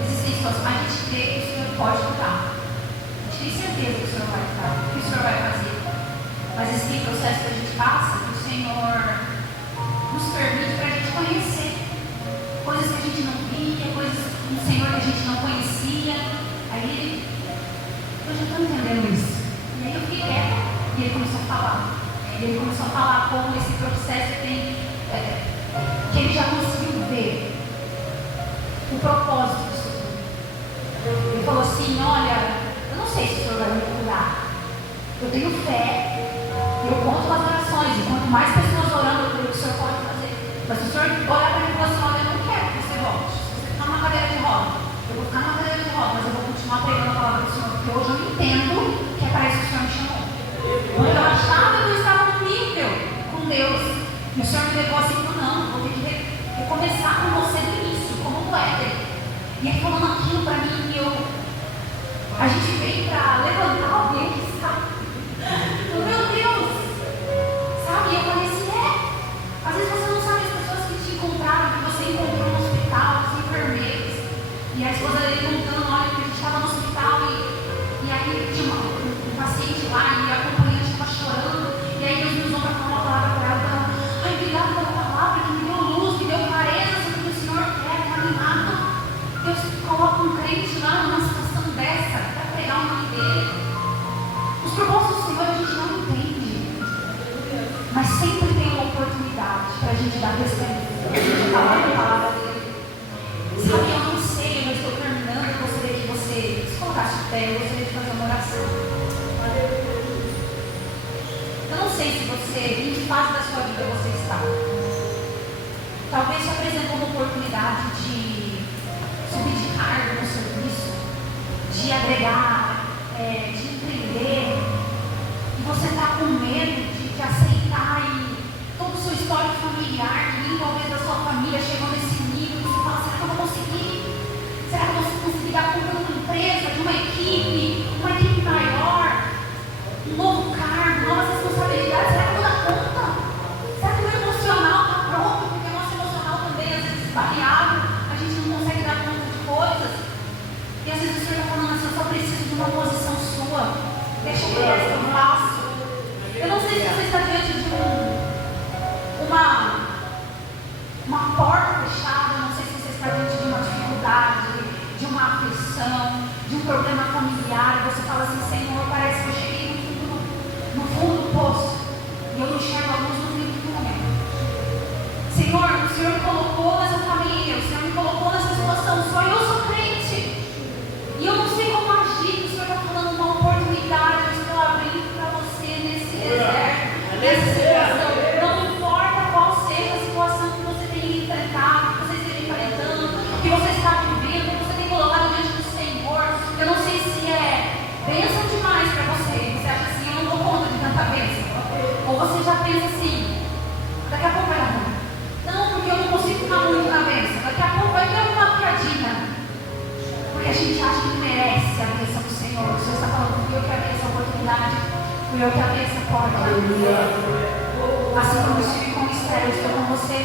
existem situações, mas a gente crê que o Senhor pode mudar. A gente tem certeza que o Senhor vai mudar, que o Senhor vai fazer. Mas esse processo que a gente passa, que o Senhor nos permite para a gente conhecer coisas que a gente não via, coisas do Senhor que a gente não conhecia. Aí eu já estou entendendo isso. E aí eu fiquei quieta e ele começou a falar. E ele começou a falar como esse processo tem, que ele já conseguiu ver o propósito disso tudo. Ele falou assim, olha, eu não sei se o Senhor vai me curar. Eu tenho fé. Eu conto com as orações, e quanto mais pessoas orando, eu creio que o Senhor pode fazer. Mas se o Senhor olhar para mim e falar assim, olha, eu não quero que você volte. Se você ficar numa cadeira de roda, eu vou ficar numa cadeira de roda, mas eu vou continuar pregando a palavra do Senhor, porque hoje eu entendo que é para isso que o Senhor me chamou. Quando eu achava que eu estava no nível com Deus, e o Senhor me levou assim, não, vou ter que recomeçar com você do início, como um Éder. E ele falando aquilo para mim, e a gente veio para levantar alguém que sabe. Meu Deus! Sabe, eu falei assim, às vezes você não sabe as pessoas que te encontraram, que você encontrou no hospital, os enfermeiros. E a esposa dele contando, olha, que a gente estava no hospital e aí tinha um paciente lá e a acompanhante estava chorando. E aí Deus me usou para falar uma palavra para ela. Ai, obrigada pela palavra que me deu luz, me deu clareza sobre o que o Senhor quer, me animado. Deus coloca um crente lá numa situação dessa para pregar o nome dele. Os propósitos do Senhor a gente não entende, mas sempre tem uma oportunidade para a gente dar testemunho, para a gente falar a palavra dele. Sabe, eu não sei, eu estou terminando, eu gostaria que você se colocasse de pé, eu gostaria de fazer uma oração. Eu não sei se você, em que fase da sua vida você está. Talvez se apresentou uma oportunidade de subir de cargo no serviço, de agregar, de empreender, e você está com medo de aceitar e todo o seu histórico familiar, e talvez da sua família chegou nesse nível, e você fala, será que eu vou conseguir? Será que eu vou conseguir dar conta de uma empresa, de uma equipe maior, um novo cargo, novas responsabilidades? Será que eu vou dar conta? Será que o meu emocional está pronto? Porque o nosso emocional também às vezes variável, a gente não consegue dar conta de coisas. E às vezes o Senhor está falando assim, eu só preciso de uma posição sua. Deixa eu ver se eu faço. Eu não sei se você está diante de uma porta fechada, eu não sei se você está diante de uma dificuldade, de uma aflição, de um problema familiar, e você fala assim, Senhor, parece que eu cheguei no fundo do poço, e eu não enxergo a luz no fim do túnel. Senhor, o Senhor me colocou nessa família, o Senhor me colocou nessa situação, só eu sou crente. E eu não sei como agir, o Senhor está falando uma oportunidade, eu estou abrindo para você nesse deserto, nessa situação. Não importa qual seja a situação que você tem enfrentado, que você esteja enfrentando, que você está vivendo, que você tem colocado diante do Senhor. Eu não sei se é bênção demais para você. Você acha assim, eu não dou conta de tanta bênção. Ou você já pensa assim, daqui a pouco vai dar ruim. Não, porque eu não consigo ficar muito na bênção. Daqui a pouco vai ter uma picadinha. Porque a gente acha que merece a bênção do Senhor. O Senhor está falando, fui eu que abri essa oportunidade, fui eu que abri essa porta. Assim como eu estive com o Esther, eu estou com você.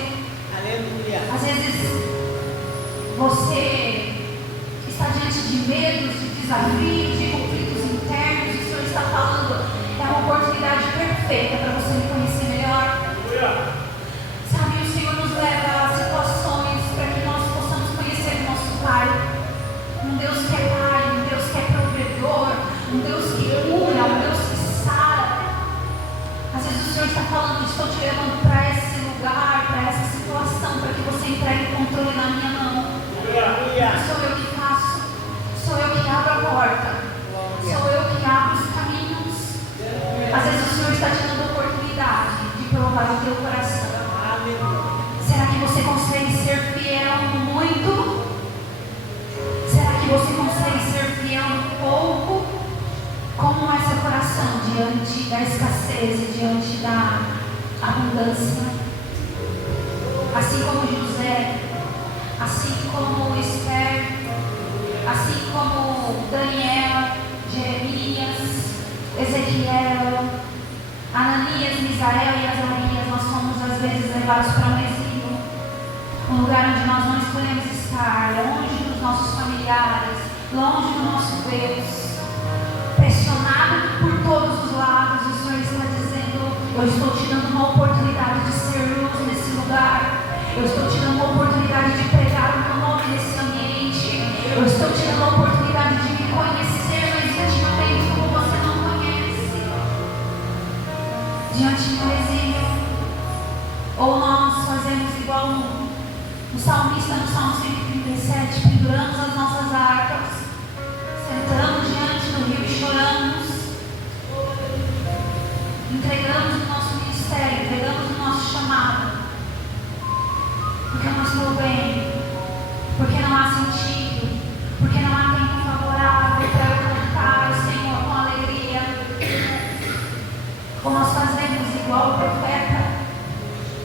Aleluia. Às vezes você está diante de medos, de desafios, de conflitos internos, e o Senhor está falando, é uma oportunidade perfeita para você me conhecer melhor. controle na minha mão. Sou eu que faço. Sou eu que abro a porta. Sou eu que abro os caminhos. Às vezes o Senhor está te dando a oportunidade de provar o teu coração. Será que você consegue ser fiel no muito? Será que você consegue ser fiel no pouco? Como é seu coração diante da escassez e diante da abundância? Assim como José, assim como Esther, assim como Daniel, Jeremias, Ezequiel, Ananias, Misael e Azarias, nós somos às vezes levados para um exílio, um lugar onde nós não escolhemos estar, longe dos nossos familiares, longe do nosso Deus, pressionado por todos os lados. O Senhor está dizendo: eu estou te dando uma oportunidade de ser luz nesse lugar, eu estou te dando uma oportunidade de pregar o meu nome nesse ambiente, eu estou te dando a oportunidade de me conhecer mais intimamente como você não conhece, diante do exílio. Ou nós fazemos igual o salmista no Salmo 137, penduramos as nossas harpas, sentamos diante do rio e choramos, entregamos o nosso ministério, entregamos o nosso chamado, porque não estou bem, porque não há sentido, porque não há tempo favorável para eu cantar o Senhor com alegria. Ou nós fazemos igual o profeta,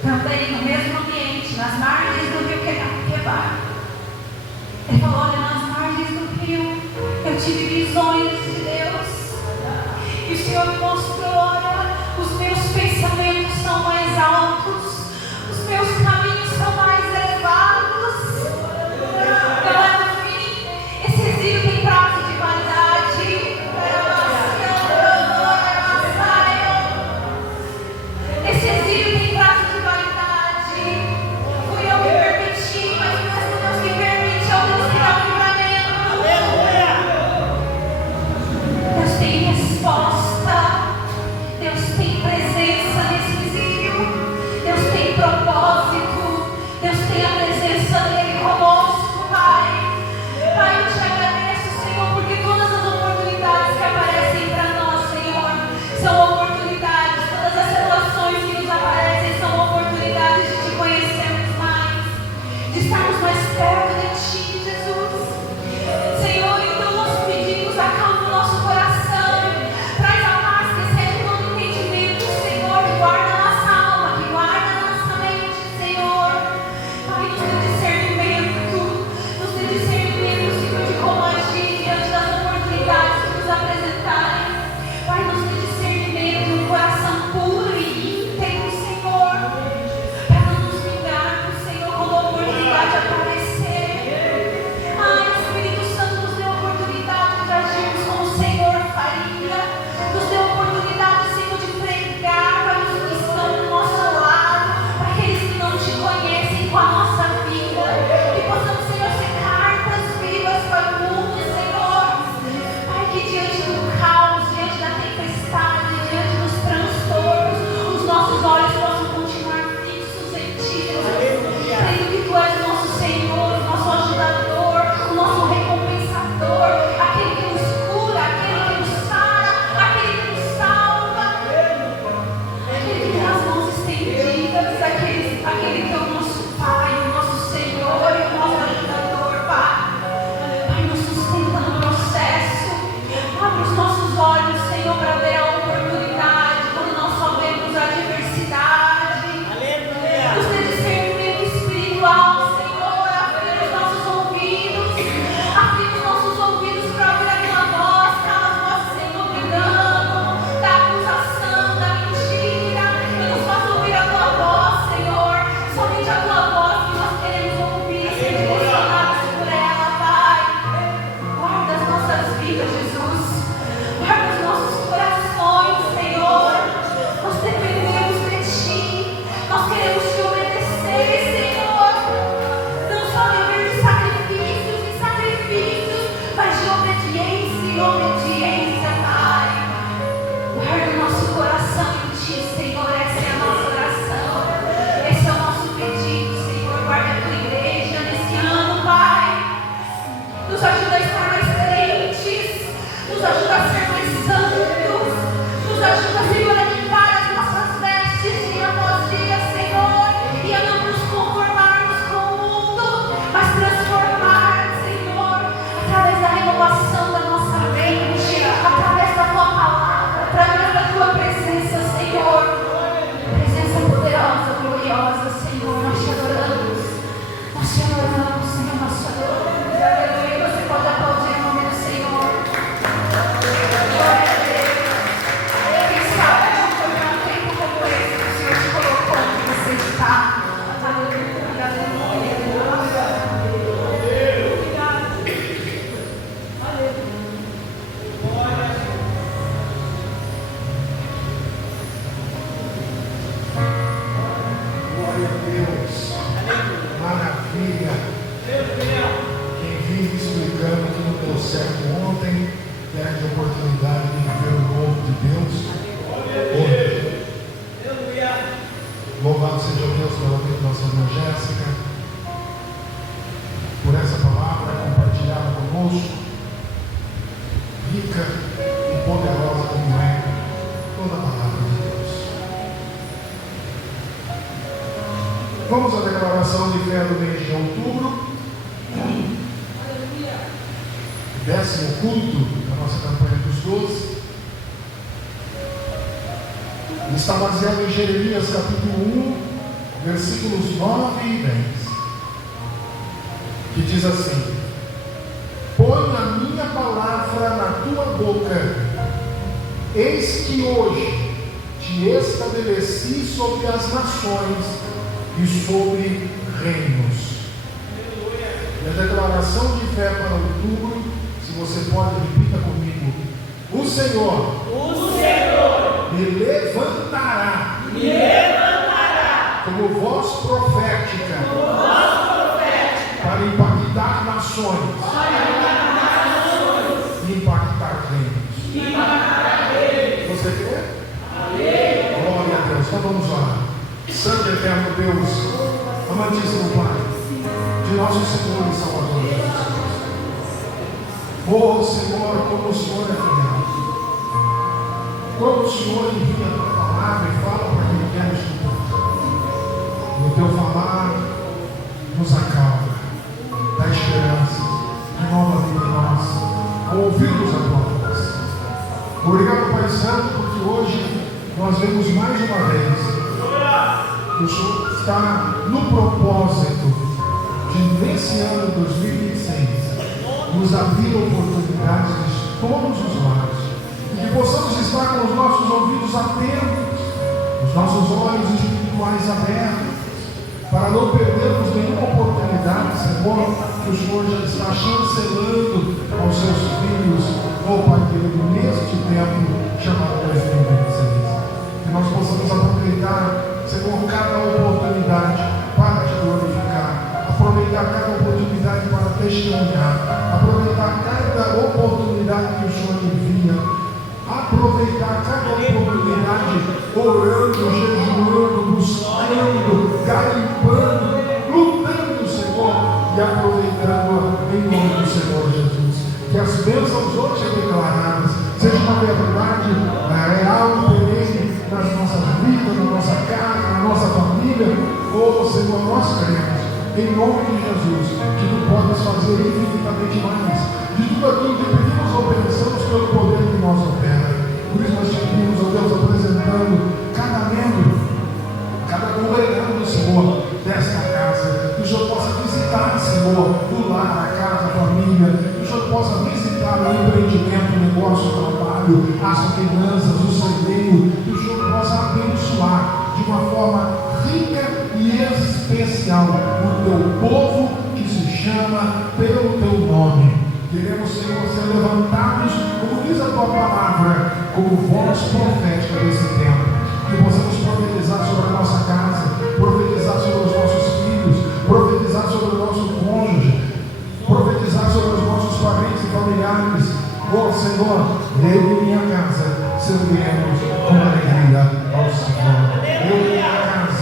também no mesmo ambiente, nas margens do rio Quebar. Ele falou: olha, nas margens do rio eu tive visões de Deus, e o Senhor me mostrou: olha, os meus pensamentos são mais altos, os meus caminhos são mais elevados. Não é no fim, esse exílio tem prazo de validade. Esse exílio tem prazo de validade. Fui eu que permiti, mas o mesmo Deus que permite é o Deus que dá o livramento. certo ontem, perde a oportunidade de viver o novo de Deus hoje. Louvado seja Deus pela vida da nossa irmã Jéssica, por essa palavra compartilhada conosco, rica e poderosa como é toda a palavra de Deus. Vamos à declaração de fé do mês de outubro, 10º culto da nossa campanha dos 12. Está baseado em Jeremias capítulo 1, versículos 9 e 10, que diz assim: põe a minha palavra na tua boca, eis que hoje te estabeleci sobre as nações e sobre reinos. E a declaração de fé para outubro, se você pode, repita comigo: o Senhor me levantará como voz profética para impactar nações e impactar reinos. Você quer? Glória a Deus. Então vamos lá. Santo e eterno Deus, amantíssimo Pai, de nosso Senhor e Salvador Jesus Cristo. Oh Senhor, como o Senhor é fiel, como o Senhor envia a tua palavra e fala para quem quer escutar. No teu falar nos acalma, dá esperança, renova a vida em nós, ao ouvirmos a tua voz. Obrigado, Pai Santo, porque hoje nós vemos mais uma vez que o Senhor está no propósito de, nesse ano 2026, nos abrir oportunidades de todos os lados, e que possamos estar com os nossos ouvidos atentos, os nossos olhos espirituais abertos, para não perdermos nenhuma oportunidade, Senhor, que o Senhor já está chancelando aos seus filhos, oh Pai querido, neste tempo chamado 2026. Que nós possamos aproveitar, Senhor, cada oportunidade para te glorificar, aproveitar cada oportunidade para testemunhar, aproveitar cada oportunidade que o Senhor envia, aproveitar cada oportunidade orando, jejuando, buscando, garimpando, lutando, Senhor, e aproveitando em nome do Senhor Jesus. Que as bênçãos hoje declaradas sejam uma verdade real e perene nas nossas vidas, na nossa casa, na nossa família. Oh Senhor, nós queremos, em nome de Jesus, que tu podes fazer infinitamente mais de tudo aquilo que pedimos ou pensamos pelo poder que nós opera. Por isso nós te pedimos, ó Deus, apresentando cada membro, cada congregado do Senhor desta casa, que o Senhor possa visitar, Senhor, o lar, a casa, a família, que o Senhor possa visitar o empreendimento, o negócio, o trabalho, as finanças, o celeiro, que o Senhor possa abençoar de uma forma rica e especial o teu povo que se chama pelo teu nome. Queremos, Senhor, ser levantados, como diz a tua palavra, como voz profética desse tempo. Que possamos profetizar sobre a nossa casa, profetizar sobre os nossos filhos, profetizar sobre o nosso cônjuge, profetizar sobre os nossos parentes e familiares. Oh Senhor, eu e minha casa serviremos com alegria ao Senhor. Eu e minha casa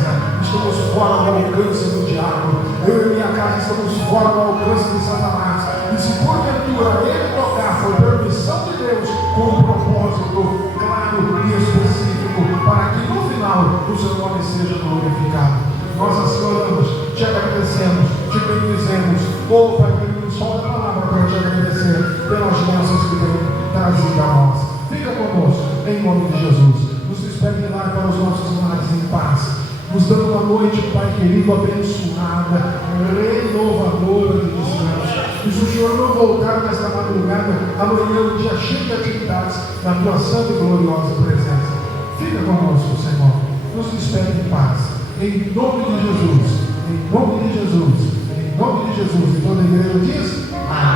estamos fora do alcance do diabo. Eu e minha casa estamos fora do alcance de Satanás. E se porventura ele tocar, foi permissão de Deus, com um propósito claro e específico, para que no final o seu nome seja glorificado. Nós assim oramos, te agradecemos, te bendizemos. Oh Pai querido, solta a palavra para te agradecer pelas bênçãos que tem trazido a nós. Fica conosco, em nome de Jesus. Nos despede lá para os nossos lares em paz, nos dando uma noite, Pai querido, abençoada, renovadora de descanso. E se o Senhor não voltar nesta madrugada, amanhã é um dia cheio de atividades na tua santa e gloriosa presença. Fica conosco, Senhor. Nos despede em paz. Em nome de Jesus. Em nome de Jesus. Em nome de Jesus. E toda a igreja diz: amém.